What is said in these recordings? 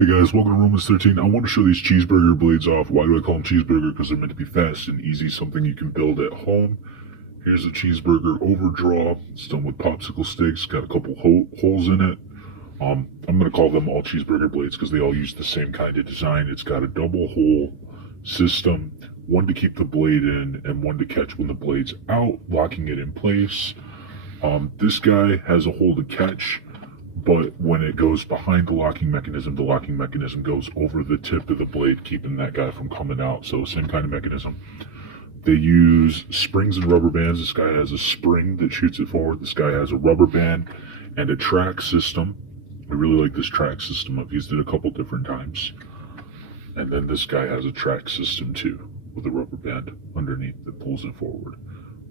Hey guys, welcome to Romans 13. I want to show these cheeseburger blades off. Why do I call them cheeseburger? Because they're meant to be fast and easy, something you can build at home. Here's a cheeseburger overdraw. It's done with popsicle sticks, got a couple holes in it. I'm going to call them all cheeseburger blades because they all use the same kind of design. It's got a double hole system, one to keep the blade in and one to catch when the blade's out, locking it in place. This guy has a hole to catch, but when it goes behind the locking mechanism goes over the tip of the blade, keeping that guy from coming out. So same kind of mechanism. They use springs and rubber bands. This guy has a spring that shoots it forward. This guy has a rubber band and a track system. I really like this track system. I've used it a couple different times. And then this guy has a track system too, with a rubber band underneath that pulls it forward.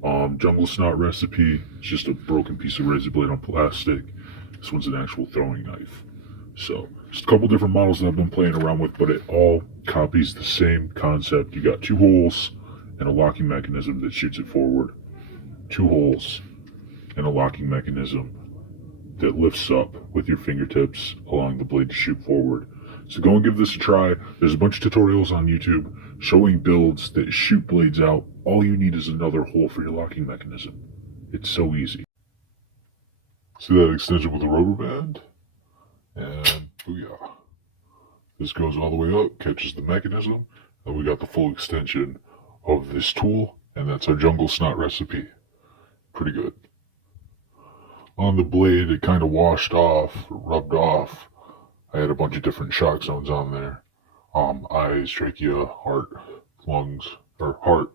ℜ𝔬𝔞𝔫 recipe. It's just a broken piece of razor blade on plastic. This one's an actual throwing knife. So, just a couple different models that I've been playing around with, but it all copies the same concept. You got two holes and a locking mechanism that shoots it forward. Two holes and a locking mechanism that lifts up with your fingertips, allowing the blade to shoot forward. So go and give this a try. There's a bunch of tutorials on YouTube showing builds that shoot blades out. All you need is another hole for your locking mechanism. It's so easy. See that extension with the rubber band? And booyah. This goes all the way up, catches the mechanism, and we got the full extension of this tool, and that's our ℜ𝔬𝔞𝔫 recipe. Pretty good. On the blade, it kind of washed off, rubbed off. I had a bunch of different shock zones on there. Eyes, trachea, heart, lungs, or heart,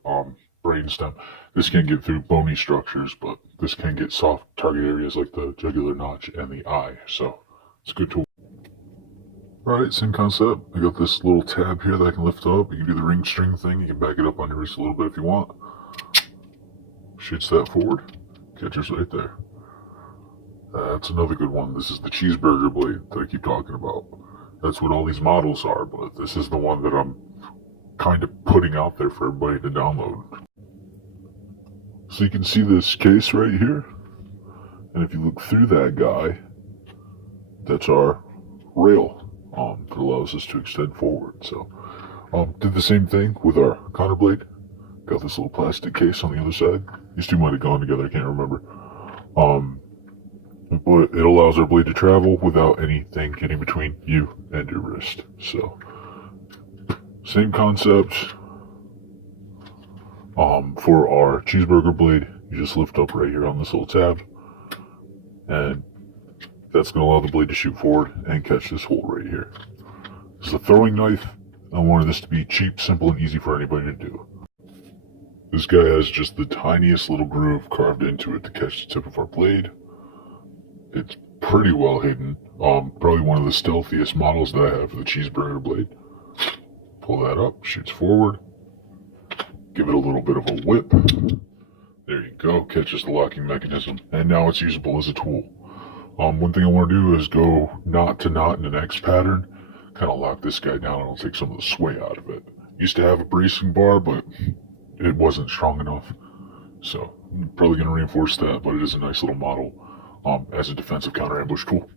brainstem. This can get through bony structures, but this can get soft target areas like the jugular notch and the eye, so it's a good tool. Alright, same concept. I got this little tab here that I can lift up. You can do the ring string thing. You can back it up on your wrist a little bit if you want. Shoots that forward. Catches right there. That's another good one. This is the cheeseburger blade that I keep talking about. That's what all these models are, but this is the one that I'm kind of putting out there for everybody to download. So you can see this case right here, and if you look through that guy, that's our rail that allows us to extend forward. So did the same thing with our counterblade. Got this little plastic case on the other side. These two might have gone together, I can't remember. But it allows our blade to travel without anything getting between you and your wrist. So same concept. For our cheeseburger blade, you just lift up right here on this little tab, and that's going to allow the blade to shoot forward and catch this hole right here. This is a throwing knife. I wanted this to be cheap, simple, and easy for anybody to do. This guy has just the tiniest little groove carved into it to catch the tip of our blade. It's pretty well hidden. Probably one of the stealthiest models that I have for the cheeseburger blade. Pull that up, shoots forward. Give it a little bit of a whip. There you go, catches the locking mechanism, and now it's usable as a tool. One thing I want to do is go knot to knot in an X pattern, kind of lock this guy down, and it'll take some of the sway out of it. Used to have a bracing bar, but it wasn't strong enough, so I'm probably going to reinforce that, but it is a nice little model as a defensive counter ambush tool.